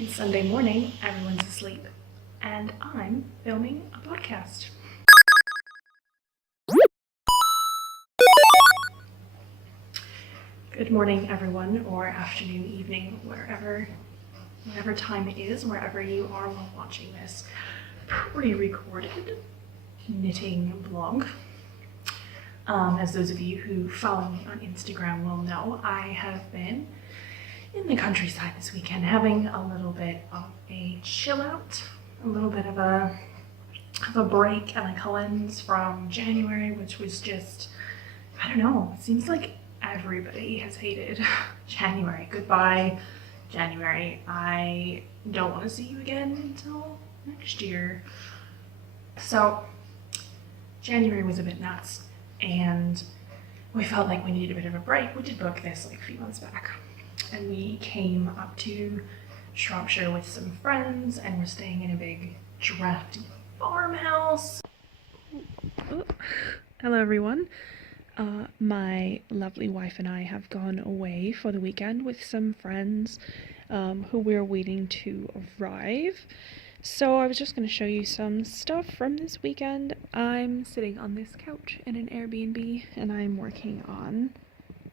It's Sunday morning, everyone's asleep, and I'm filming a podcast. Good morning, everyone, or afternoon, evening, whatever time it is, wherever you are while watching this pre-recorded knitting vlog. As those of you who follow me on Instagram will know, I have been in the countryside this weekend having a little bit of a chill out, a little bit of a break and a cleanse from January, which was just, I don't know, it seems like everybody has hated January. Goodbye, January. I don't want to see you again until next year. So January was a bit nuts and we felt like we needed a bit of a break. We did book this like a few months back and we came up to Shropshire with some friends and we're staying in a big drafty farmhouse. Oh. Hello everyone. My lovely wife and I have gone away for the weekend with some friends who we're waiting to arrive. So I was just going to show you some stuff from this weekend. I'm sitting on this couch in an Airbnb and I'm working on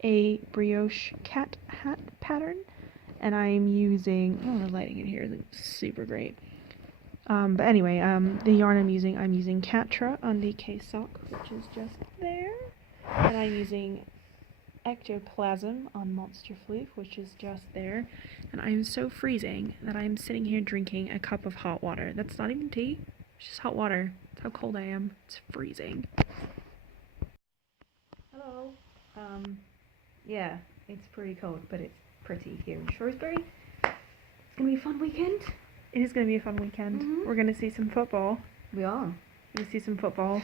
a brioche cat hat pattern, and I'm using, oh, the lighting in here is super great. But anyway, the yarn I'm using Catra on DK sock, which is just there, and I'm using Ectoplasm on Monster Floof, which is just there, and I'm so freezing that I'm sitting here drinking a cup of hot water. That's not even tea, it's just hot water. That's how cold I am. It's freezing. Hello. Yeah, it's pretty cold, but it's pretty here in Shrewsbury. It's gonna be a fun weekend. It is gonna be a fun weekend. Mm-hmm. We're gonna see some football. We are. We're gonna see some football.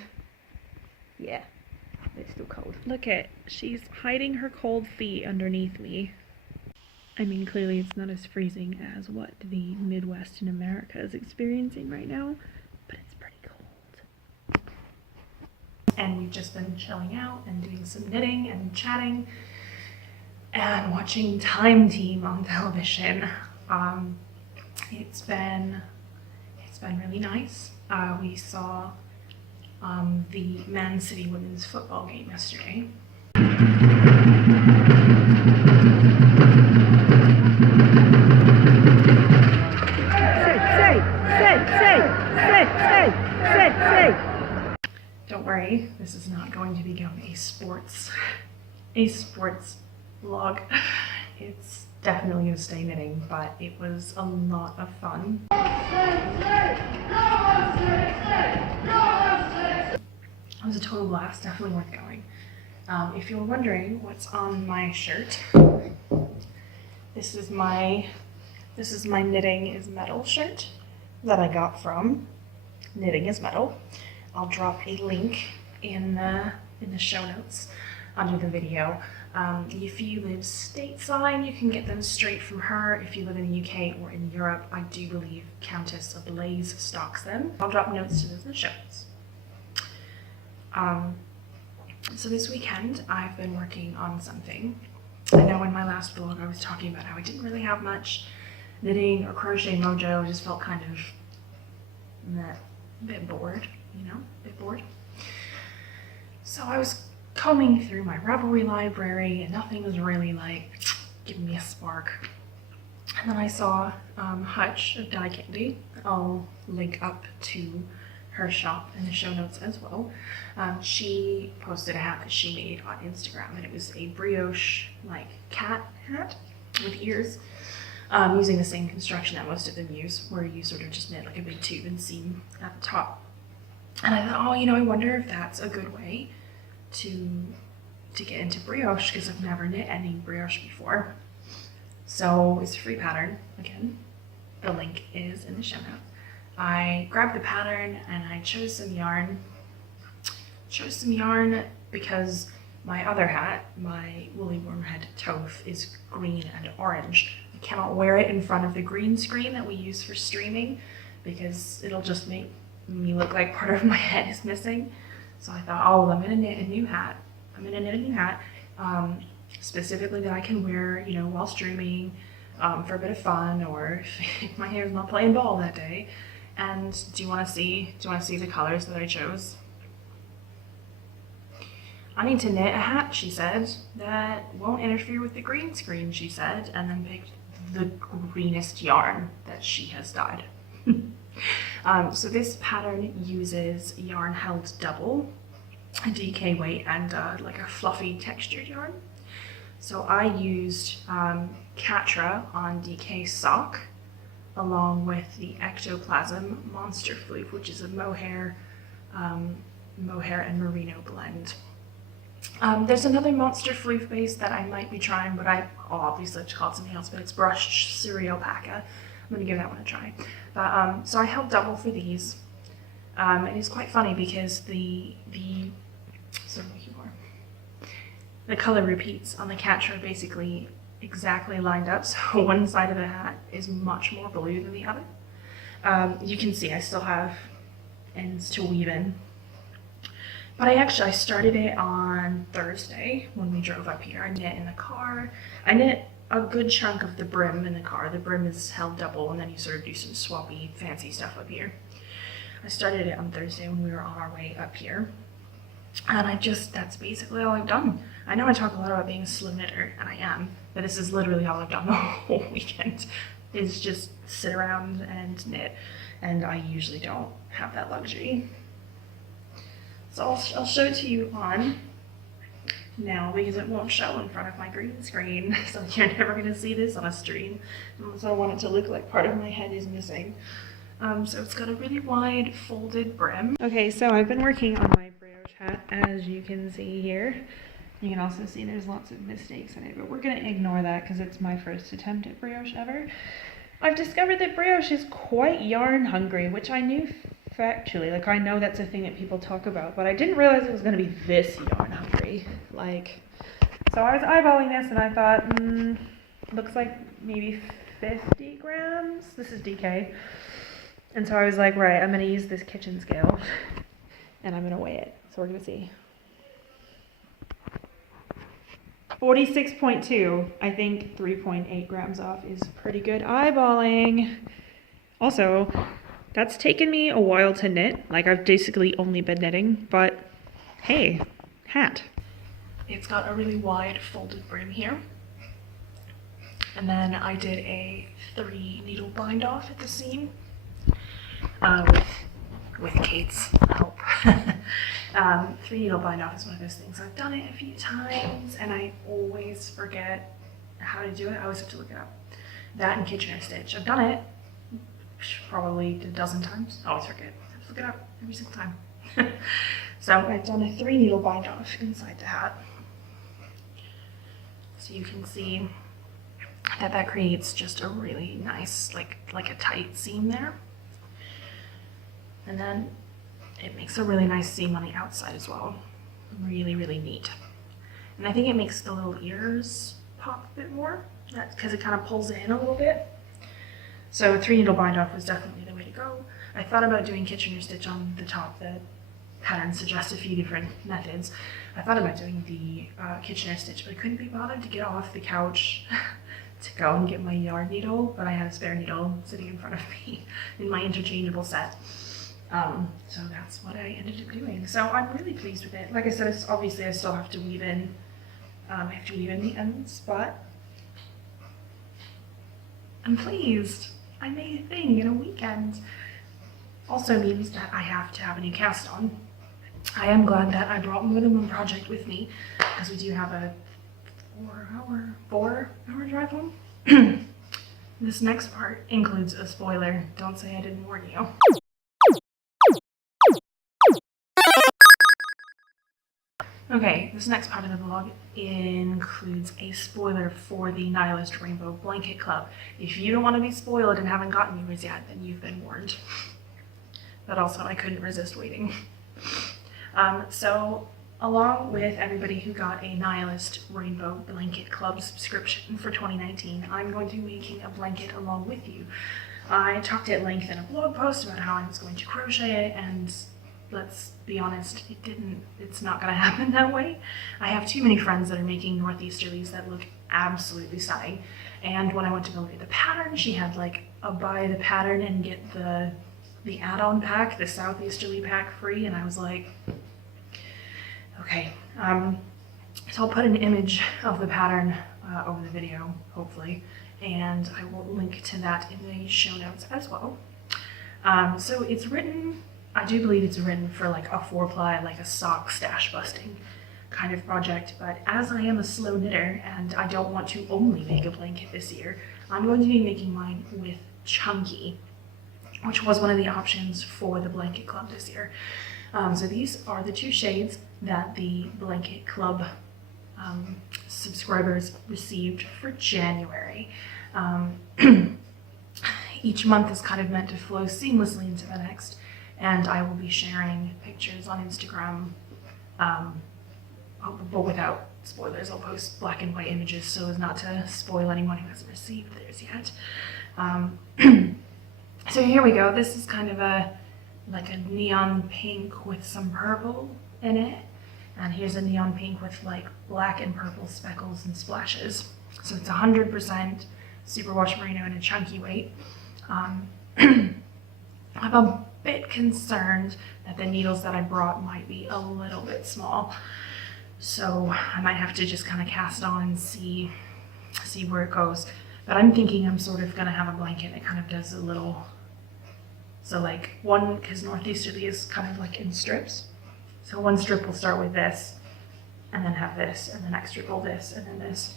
Yeah, it's still cold. Look at, she's hiding her cold feet underneath me. I mean, clearly it's not as freezing as what the Midwest in America is experiencing right now, but it's pretty cold. And we've just been chilling out and doing some knitting and chatting and watching Time Team on television. It's been really nice. We saw the Man City women's football game yesterday. Don't worry, this is not going to become a sports vlog. It's definitely going to stay knitting, but it was a lot of fun. It was a total blast, definitely worth going. If you're wondering what's on my shirt, this is my Knitting is Metal shirt that I got from Knitting is Metal. I'll drop a link in the show notes under the video. If you live stateside, you can get them straight from her. If you live in the UK or in Europe, I do believe Countess Ablaze stocks them. I'll drop notes to those in the show notes. So this weekend, I've been working on something. I know in my last vlog I was talking about how I didn't really have much knitting or crochet mojo. I just felt kind of a bit bored, you know, a bit bored. So I was combing through my Ravelry library and nothing was really like giving me a spark. And then I saw Hutch of Dye Candy. I'll link up to her shop in the show notes as well. She posted a hat that she made on Instagram and it was a brioche like cat hat with ears, using the same construction that most of them use, where you sort of just knit like a big tube and seam at the top. And I thought, oh, you know, I wonder if that's a good way to get into brioche, because I've never knit any brioche before. So it's a free pattern. Again, the link is in the show notes. I grabbed the pattern and I chose some yarn. Because my other hat, my Woolly Wormhead Toph, is green and orange. I cannot wear it in front of the green screen that we use for streaming because it'll just make me look like part of my head is missing. So I thought, oh, I'm gonna knit a new hat. specifically that I can wear, you know, while streaming, for a bit of fun, or if my hair's not playing ball that day. And do you want to see the colors that I chose? I need to knit a hat, she said, that won't interfere with the green screen, she said, and then picked the greenest yarn that she has dyed. So this pattern uses yarn held double, a DK weight, and like a fluffy textured yarn. So I used Catra on DK sock, along with the Ectoplasm Monster Floof, which is a mohair and merino blend. There's another Monster Floof base that I might be trying, but I obviously have to call it something else, but it's brushed cereal alpaca. I'm gonna give that one a try. But so I held double for these. And it's quite funny because the color repeats on the Catra basically exactly lined up, so one side of the hat is much more blue than the other. You can see I still have ends to weave in. But I started it on Thursday when we drove up here. I knit in the car. I knit a good chunk of the brim in the car. The brim is held double, and then you sort of do some swappy fancy stuff up here. I started it on Thursday when we were on our way up here. And that's basically all I've done. I know I talk a lot about being a slow knitter, and I am, but this is literally all I've done the whole weekend, is just sit around and knit, and I usually don't have that luxury. So I'll show it to you on now because it won't show in front of my green screen, so you're never going to see this on a stream. So I want it to look like part of my head is missing. So it's got a really wide folded brim. Okay, so I've been working on my brioche hat, as you can see here. You can also see there's lots of mistakes in it, but we're going to ignore that because it's my first attempt at brioche ever. I've discovered that brioche is quite yarn hungry, which I knew factually. Like, I know that's a thing that people talk about, but I didn't realize it was going to be this yarn hungry. Like, so I was eyeballing this and I thought, looks like maybe 50 grams. This is DK. And so I was like, right, I'm going to use this kitchen scale and I'm going to weigh it. So we're going to see. 46.2. I think 3.8 grams off is pretty good eyeballing. Also, that's taken me a while to knit. Like, I've basically only been knitting, but hey, hat. It's got a really wide folded brim here. And then I did a 3 needle bind off at the seam with Kate's help. 3 needle bind off is one of those things. I've done it a few times and I always forget how to do it. I always have to look it up. That and Kitchener stitch. I've done it probably a dozen times. I always forget. I have to look it up every single time. So I've done a 3 needle bind off inside the hat. So you can see that creates just a really nice, like a tight seam there. And then it makes a really nice seam on the outside as well. Really, really neat. And I think it makes the little ears pop a bit more, because it kind of pulls it in a little bit. So 3 needle bind off was definitely the way to go. I thought about doing Kitchener stitch on the top. The pattern suggests a few different methods. I thought about doing the Kitchener stitch, but I couldn't be bothered to get off the couch to go and get my yarn needle, but I had a spare needle sitting in front of me in my interchangeable set. So that's what I ended up doing. So I'm really pleased with it. Like I said, it's obviously I still have to weave in. I have to weave in the ends, but I'm pleased. I made a thing in a weekend. Also means that I have to have a new cast on. I am glad that I brought more than one project with me, because we do have a 4-hour drive home. This next part includes a spoiler. Don't say I didn't warn you. Okay, this next part of the vlog includes a spoiler for the Nihilist Rainbow Blanket Club. If you don't want to be spoiled and haven't gotten yours yet, then you've been warned. But also, I couldn't resist waiting. So, along with everybody who got a Nihilist Rainbow Blanket Club subscription for 2019, I'm going to be making a blanket along with you. I talked at length in a blog post about how I was going to crochet it, and let's be honest, it's not gonna happen that way. I have too many friends that are making northeasterlies that look absolutely stunning, And when I went to go get the pattern, she had like a buy the pattern and get the add-on pack, the Southeasterly pack free, and I was like, okay. So I'll put an image of the pattern over the video, hopefully, and I will link to that in the show notes as well. So it's written, I do believe it's written for like a 4-ply, like a sock stash busting kind of project, but as I am a slow knitter and I don't want to only make a blanket this year, I'm going to be making mine with chunky, which was one of the options for the blanket club this year. So these are the 2 shades that the blanket club subscribers received for January. Each month is kind of meant to flow seamlessly into the next, and I will be sharing pictures on Instagram, but without spoilers. I'll post black and white images so as not to spoil anyone who hasn't received theirs yet. So here we go. This is kind of like a neon pink with some purple in it. And here's a neon pink with like black and purple speckles and splashes. So it's 100% superwash merino in a chunky weight. I'm a bit concerned that the needles that I brought might be a little bit small. So I might have to just kind of cast on and see where it goes. But I'm thinking I'm sort of gonna have a blanket that kind of does a little, so like one, because Northeasterly is kind of like in strips. So one strip will start with this, and then have this, and the next strip will this, and then this.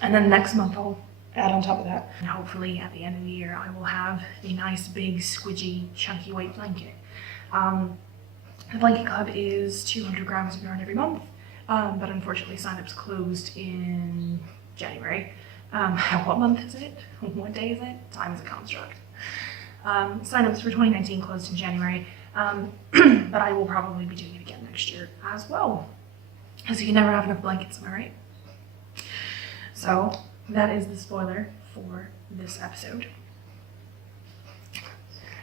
And then next month I'll add on top of that. And hopefully at the end of the year I will have a nice big squidgy chunky weight blanket. The blanket club is 200 grams of yarn every month, but unfortunately signups closed in January. What month is it? What day is it? Time is a construct. Signups for 2019 closed in January, but I will probably be doing it again next year as well, because you can never have enough blankets, am I right? So that is the spoiler for this episode.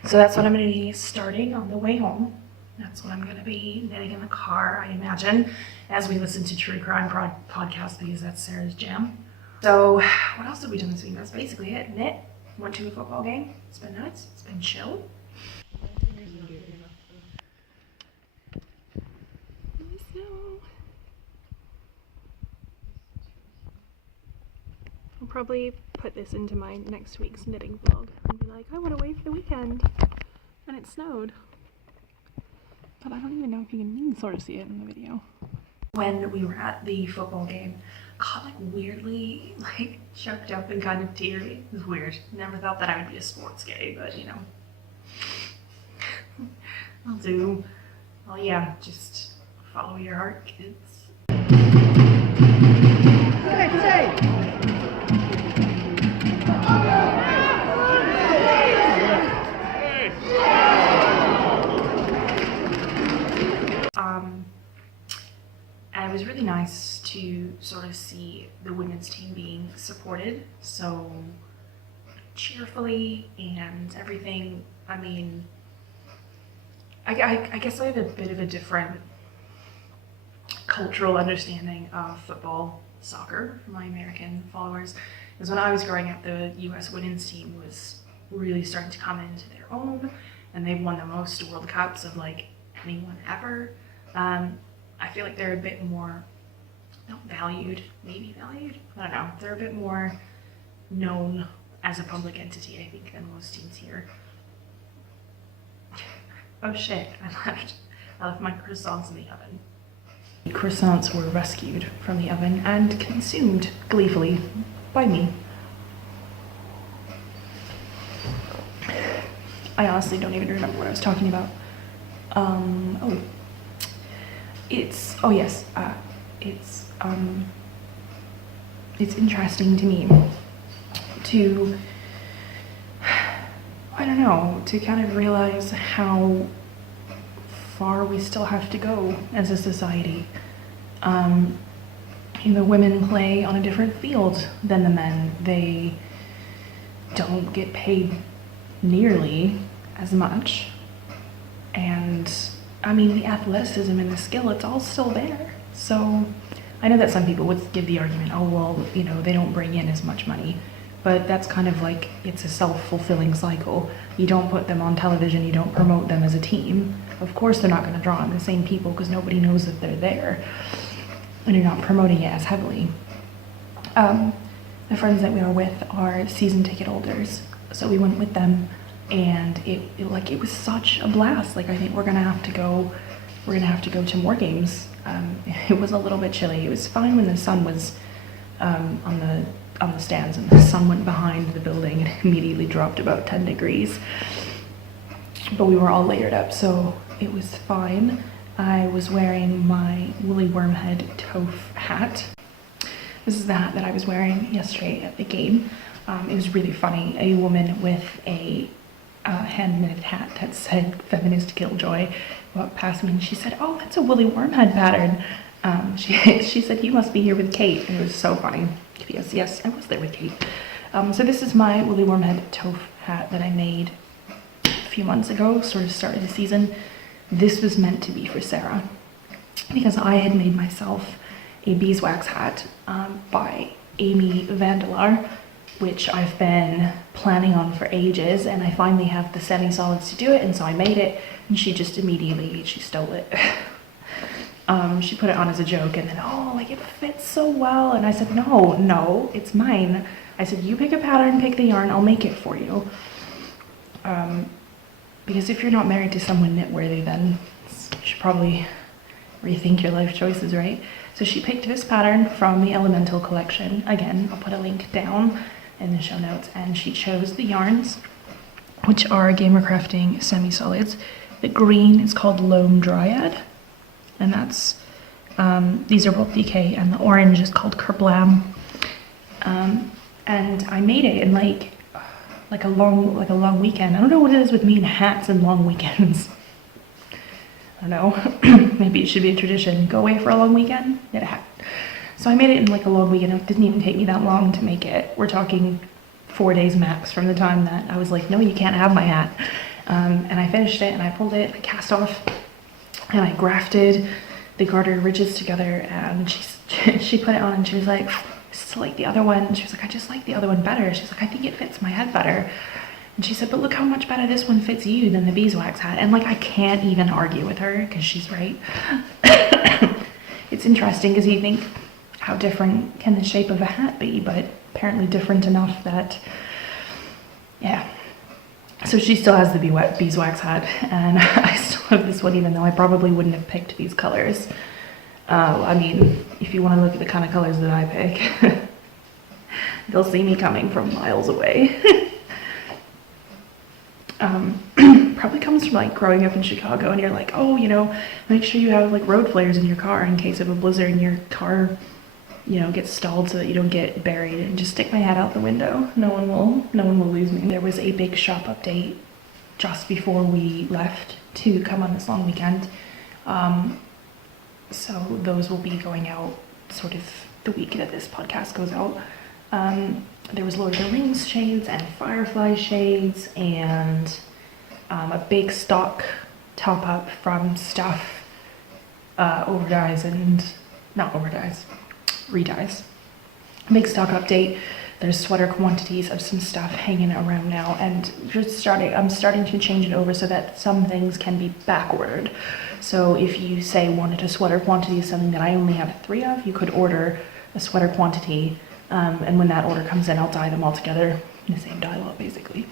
So that's what I'm going to be starting on the way home. That's what I'm going to be knitting in the car, I imagine, as we listen to true crime podcast, because that's Sarah's jam. So what else have we done this week? That's basically it. Knit, went to a football game. It's been nice. It's been chill. I'll probably put this into my next week's knitting vlog and be like, I went away for the weekend and it snowed. But I don't even know if you can sort of see it in the video. When we were at the football game, got like weirdly like choked up and kind of teary. It was weird. Never thought that I would be a sports gay, but you know. I'll do. Well, yeah, just follow your heart, kids. And it was really nice to sort of see the women's team being supported so cheerfully and everything. I mean, I guess I have a bit of a different cultural understanding of football, soccer from my American followers. Because when I was growing up, the US women's team was really starting to come into their own, and they've won the most World Cups of like anyone ever. I feel like they're a bit more, not valued, maybe valued, I don't know. They're a bit more known as a public entity, I think, than most teams here. Oh shit, I left my croissants in the oven. The croissants were rescued from the oven and consumed gleefully by me. I honestly don't even remember what I was talking about. It's interesting to me to, I don't know, to kind of realize how far we still have to go as a society. Women play on a different field than the men. They don't get paid nearly as much. And I mean, the athleticism and the skill, it's all still there. So I know that some people would give the argument, oh, well, you know, they don't bring in as much money. But that's kind of like, it's a self-fulfilling cycle. You don't put them on television, you don't promote them as a team. Of course they're not going to draw in the same people because nobody knows that they're there. And you're not promoting it as heavily. The friends that we were with are season ticket holders. So we went with them, and it was such a blast. Like, I think we're gonna have to go to more games. It was a little bit chilly. It was fine when the sun was on the stands, and the sun went behind the building and immediately dropped about 10 degrees. But we were all layered up, so it was fine. I was wearing my woolly wormhead toph hat. This is the hat that I was wearing yesterday at the game. It was really funny. A woman with a hand-knitted hat that said "Feminist Killjoy" walked past me, and she said, "Oh, that's a woolly wormhead pattern." She said, "You must be here with Kate." And it was so funny. Yes, I was there with Kate. So this is my woolly wormhead toph hat that I made a few months ago, sort of started the season. This was meant to be for Sarah, because I had made myself a beeswax hat by Amy Vandelar, which I've been planning on for ages, and I finally have the semi-solids to do it, and so I made it, and she just immediately, she stole it. She put it on as a joke, and then, oh, like, it fits so well, and I said, no, it's mine. I said, you pick a pattern, pick the yarn, I'll make it for you. Because if you're not married to someone knit-worthy, then you should probably rethink your life choices, right? So she picked this pattern from the Elemental collection. Again, I'll put a link down in the show notes. And she chose the yarns, which are Gamer Crafting semi-solids. The green is called Loam Dryad, and that's these are both DK, and the orange is called Kerblam. And I made it in like a long weekend. I don't know what it is with me and hats and long weekends. I don't know. Maybe it should be a tradition. Go away for a long weekend, get a hat. So I made it in like a long weekend. It didn't even take me that long to make it. We're talking 4 days max from the time that I was like, no, you can't have my hat. And I finished it, and I pulled it, I cast off, and I grafted the garter ridges together, and she put it on, and she was like, this is like the other one. She was like, I just like the other one better. She's like, I think it fits my head better. And she said, but look how much better this one fits you than the beeswax hat. And like, I can't even argue with her because she's right. It's interesting because you think, how different can the shape of a hat be? But apparently different enough that, yeah. So she still has the beeswax hat, and I still have this one, even though I probably wouldn't have picked these colors. I mean, if you want to look at the kind of colors that I pick, they'll see me coming from miles away. Probably comes from like growing up in Chicago, and you're like, oh, you know, make sure you have like road flares in your car in case of a blizzard and your car, you know, gets stalled so that you don't get buried, and just stick my head out the window. No one will lose me. There was a big shop update just before we left to come on this long weekend. So those will be going out sort of the week that this podcast goes out. There was Lord of the Rings shades and Firefly shades, and a big stock top up from Stuff, overdyes and not overdyes, redyes. Big stock update. There's sweater quantities of some stuff hanging around now, and I'm starting to change it over so that some things can be back ordered. So if you say wanted a sweater quantity of something that I only have 3 of, you could order a sweater quantity, and when that order comes in, I'll dye them all together in the same dye lot, basically.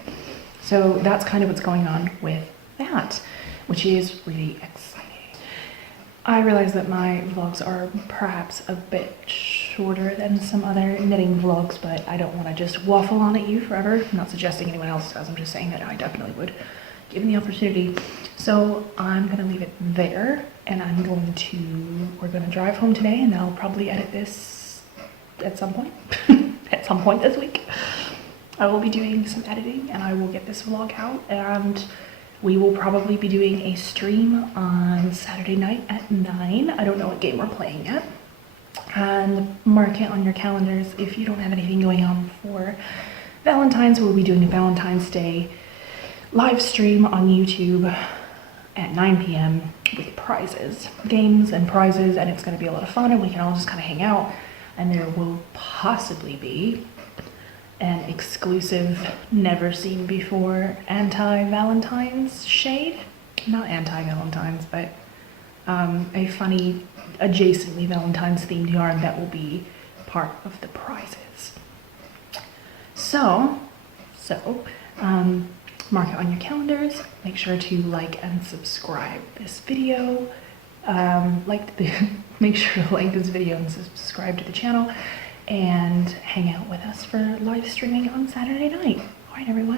So that's kind of what's going on with that, which is really exciting. I realize that my vlogs are perhaps a bit shorter than some other knitting vlogs, but I don't want to just waffle on at you forever. I'm not suggesting anyone else does, I'm just saying that I definitely would, given the opportunity. So I'm going to leave it there, and we're going to drive home today, and I'll probably edit this at some point, at some point this week. I will be doing some editing, and I will get this vlog out, and we will probably be doing a stream on Saturday night at 9. I don't know what game we're playing yet. And mark it on your calendars if you don't have anything going on for Valentine's. We'll be doing a Valentine's Day live stream on YouTube at 9 p.m. with prizes, games and prizes, and it's going to be a lot of fun, and we can all just kind of hang out, and there will possibly be an exclusive, never seen before anti-Valentine's shade. Not anti-Valentine's, but a funny, adjacently Valentine's themed yarn that will be part of the prizes. So, mark it on your calendars. Make sure to like and subscribe this video. Make sure to like this video and subscribe to the channel, and hang out with us for live streaming on Saturday night. All right, everyone.